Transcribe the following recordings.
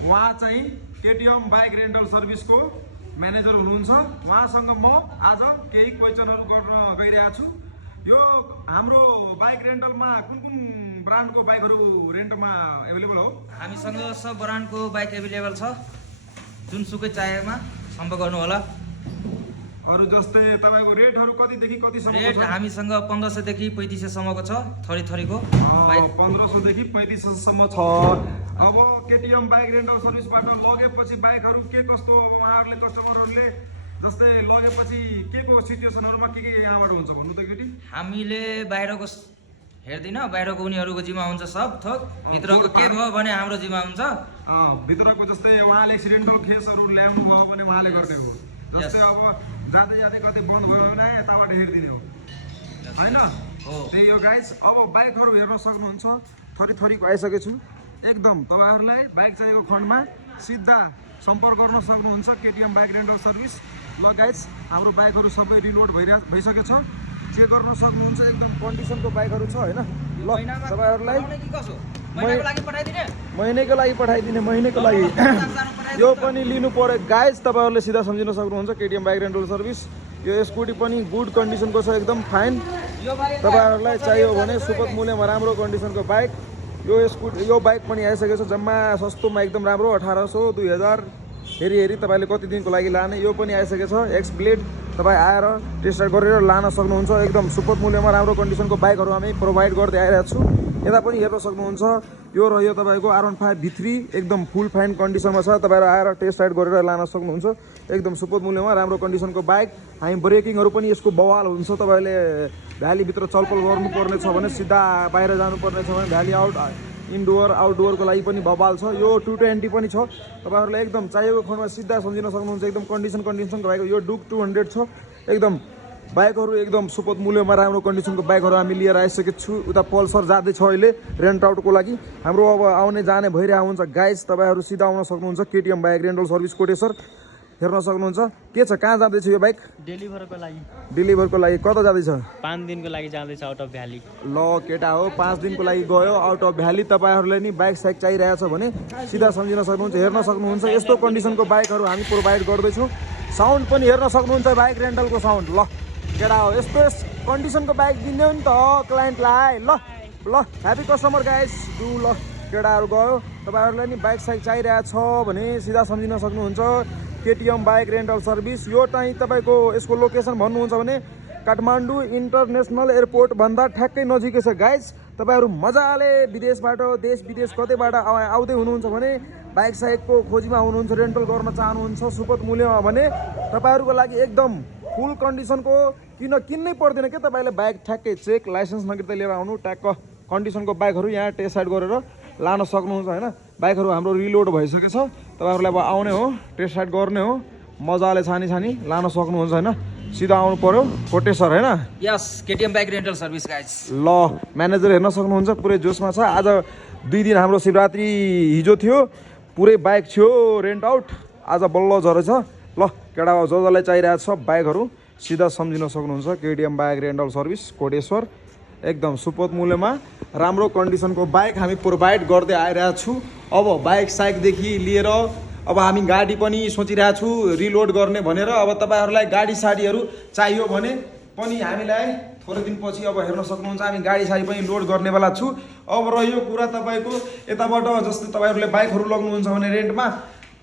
उहाँ चाहिँ KTM bike rental सर्भिसको manager हुनुहुन्छ। उहाँसँग म आज केही क्वेसनहरू गर्न गइरहेको छु। यो हाम्रो बाइक रेन्टलमा कुन कुन ब्रान्डको बाइकहरू रेन्टमा एभाइलेबल हो? हामीसँग सब ब्रान्डको बाइक एभाइलेबल छ, जुनसुकै चाहेमा सम्पर्क गर्नु होला। अरु जस्तै तपाईको रेटहरू कतिदेखि कतिसम्म रेट हामीसँग 1500 देखि 3500 सम्मको छ, थरीको बाइक 1500 देखि 3500 सम्म छ। अब केटीएम बाइक रेन्टल सर्भिसबाट लगेपछि बाइकहरू के कस्तो उहाँहरूले कस्टमरहरूले जस्तै लगेपछि के को सिचुएसनहरुमा के यहाँबाट हुन्छ भन्नु त केटी? हामीले बाहिरको हेर्दिन, बाहिरको उनीहरुको जिम्मा हुन्छ सब थोक, भित्रको के भयो भने हाम्रो जिम्मा हुन्छ। भित्रको जस्तै उहाँले एक्सिडेन्टल केसहरू ल्याउनु भयो भने उहाँले गर्ने हो। जस्तै अब जाँदै जाँदै कतै बन्द भयो भने यताबाट हेर्दिने हो हैन? त्यही हो गाइस। अब बाइकहरू हेर्न सक्नुहुन्छ, थरीको आइसकेको छु। एकदम तपाईहरुलाई बाइक चाहिएको खण्डमा सिधा सम्पर्क गर्न सक्नुहुन्छ केटीएम बाइक रेन्टल सर्भिस। ल गाइस, हाम्रो बाइकहरू सबै रिलोड भइसकेको छ, चेक गर्न सक्नुहुन्छ। एकदम कन्डिसनको बाइकहरू छ हैन? ल तपाईहरुलाई महिनाको लागि पठाइदिने यो पनि लिनु पर्यो गाइस। तपाईहरुले सिधा सम्झिन सक्नुहुन्छ केटीएम बाइक रेन्टल सर्भिस। यो स्कुटी पनि गुड कन्डिसनको छ, एकदम फाइन। तपाईहरुलाई चाहियो भने सुपथ मूल्यमा राम्रो कन्डिसनको बाइक यो बाइक पनि आइसकेको छ, जम्मा सस्तोमा एकदम राम्रो 1800 2000 हेरी तपाईले कति दिनको लागि लाने। यो पनि आइसकेको छ एक्स ब्लेड, तपाई आएर टेस्ट राइड गरेर लान सक्नुहुन्छ। एकदम सुपथ मूल्यमा राम्रो कन्डिसनको बाइकहरू हामी प्रोभाइड गर्दै आइरहेको छु। यता पनि हेर्न सक्नुहुन्छ, यो रह्यो तपाईको R15 V3, एकदम फुल फाइन कन्डिसनमा छ। तपाईहरु आएर टेस्ट राइड गरेर लान सक्नुहुन्छ। एकदम सुपथ मूल्यमा राम्रो कन्डिसनको बाइक। हामी ब्रेकिङहरू पनि यसको बवाल हुन्छ। तपाईले भ्याली भित्र चलपल गर्नुपर्ने छ भने, सिधा बाहिर जानुपर्ने छ भने भ्याली आउट इन्डोर आउटडोरको लागि पनि बवाल छ। यो 220 पनि छ। तपाईहरुले एकदम चाहिएको खण्डमा सिधा सम्झिन सक्नुहुन्छ। एकदम कन्डिसनको बाइक यो डुक 200 छ। एकदम बाइकहरू एकदम सुपथ मूल्यमा राम्रो कन्डिसनको बाइकहरू हामी लिएर आइसकेको छु। उता पल्सर जाँदैछ अहिले रेन्ट आउटको लागि। हाम्रो अब आउने जाने भइरहेको हुन्छ गाइस। तपाईहरु सिधा आउन सक्नुहुन्छ KTM bike rental service Koteshwor हेर्न सक्नुहुन्छ। के छ, कहाँ जाँदैछ यो बाइक? डेलिभरको लागि कता जाँदैछ? 5 दिनको लागि जाँदैछ आउट अफ भ्याली। ल केटा हो, 5 दिनको लागि गयो आउट अफ भ्याली। तपाईहरुले नि बाइक साइक चाहिरहेछ भने सिधा सम्झिन सक्नुहुन्छ, हेर्न सक्नुहुन्छ। यस्तो कन्डिसनको बाइकहरू हामी प्रोभाइड गर्दैछौँ। साउन्ड पनि हेर्न सक्नुहुन्छ, बाइक रेन्टलको साउन्ड। ल केटा हो, यस्तो कन्डिसनको बाइक दिने हो नि त क्लाइन्टलाई। ल ह्यापी कस्टमर गाइस डु। ल केटाहरू गयो, तपाईहरुलाई नि बाइक साइक चाहिरहेछ भने सिधा सम्झिन सक्नुहुन्छ केटीएम बाइक रेन्टल सर्भिस। यो चाहिँ तपाईको यसको लोकेसन भन्नुहुन्छ भने काठमाडौँ इन्टरनेसनल एयरपोर्ट भन्दा ठ्याक्कै नजिकै छ गाइस। तपाईहरु मजाले विदेशबाट देश विदेश कतैबाट आउँदै हुनुहुन्छ भने बाइक साइकको खोजीमा हुनुहुन्छ, रेन्टल गर्न चाहनुहुन्छ सुपथ मूल्यमा भने तपाईहरुको लागि एकदम फुल कन्डिसनको किन्नै पर्दैन के। तपाईले बाइक ठ्याक्कै चेक लाइसेन्स नगर्दै लिएर आउनु, ट्याक्क कन्डिसनको बाइकहरू यहाँ टेस्ट राइड गरेर लान सक्नुहुन्छ हैन? बाइकहरू हाम्रो रिलोड भइसकेको छ। तपाईहरुलाई अब आउने हो, टेस्ट राइड गर्ने हो, मजाले छानी लान सक्नुहुन्छ हैन? सिधा आउनु पर्यो कोटेश्वर हैन? Yes, KTM bike rental service guys. ल म्यानेजर हेर्न सक्नुहुन्छ, पुरै जोसमा छ। आज 2 दिन हाम्रो शिवरात्रि हिजो थियो, पुरै बाइक थियो रेन्ट आउट। आज बल्ल झरेछ। ल केटा जसलाई चाहिरहेको छ बाइकहरू सिधा सम्झिन सक्नुहुन्छ KTM bike rental service Koteshwor. एकदम सुपथ मूल्यमा राम्रो कन्डिसनको बाइक हामी प्रोभाइड गर्दै आइरहेको छु। अब बाइक साइकदेखि लिएर अब हामी गाडी पनि सोचिरहेको छु रिलोड गर्ने भनेर। अब तपाईहरुलाई गाडी साडीहरू चाहियो भने पनि हामीलाई थोरै दिनपछि अब हेर्न सक्नुहुन्छ हामी गाडी साडी पनि लोड गर्नेवाला छु। अब रह्यो कुरा तपाईको यताबाट, जस्तै तपाईहरुले बाइकहरू लग्नुहुन्छ भने रेन्टमा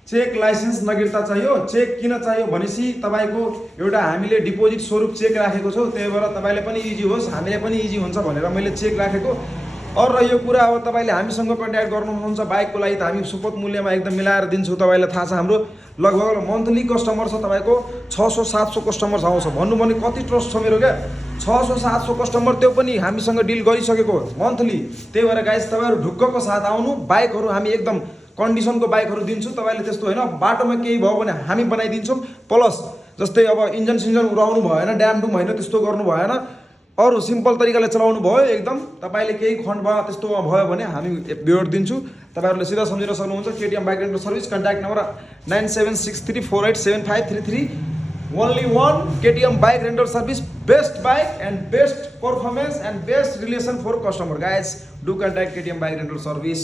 चेक लाइसेन्स नगिर्ता चाहियो। चेक किन चाहियो भनेपछि तपाईको एउटा हामीले डिपोजिट स्वरूप चेक राखेको छौँ, त्यही भएर तपाईले पनि इजी होस् हामीले पनि इजी हुन्छ भनेर मैले चेक राखेको। और यो कुरा अब तपाईले हामीसँग कन्ट्याक्ट गर्नुहुन्छ बाइकको लागि त हामी सुपथ मूल्यमा एकदम मिलाएर दिन्छौँ। तपाईलाई थाहा छ हाम्रो लगभग मन्थली कस्टमर छ तपाईको 600-700 कस्टमर आउँछ। भन्नु भने कति ट्रस्ट छ मेरो क्या, 600-700 कस्टमर त्यो पनि हामीसँग डिल गरिसकेको मन्थली। त्यही भएर गाइस तपाईँहरू ढुक्कको साथ आउनु। बाइकहरू हामी एकदम कन्डिसनको बाइकहरू दिन्छु। तपाईले त्यस्तो हैन बाटोमा केही भयो भने हामी बनाइदिन्छौँ। प्लस जस्तै अब इन्जन सिन्जन उडाउनु भएन, ड्याम डुम हैन त्यस्तो गर्नु भएन, अरु सिम्पल तरिकाले चलाउनु भयो एकदम, तपाईले केही खण्डमा त्यस्तो भयो भने हामी बिहोर दिन्छु। तपाईहरुले सिधा सम्झिन सक्नुहुन्छ KTM bike rental service. Contact number 9763487533। Only one KTM bike rental service, best bike and best performance and best relation for customer guys. Do contact KTM bike rental service.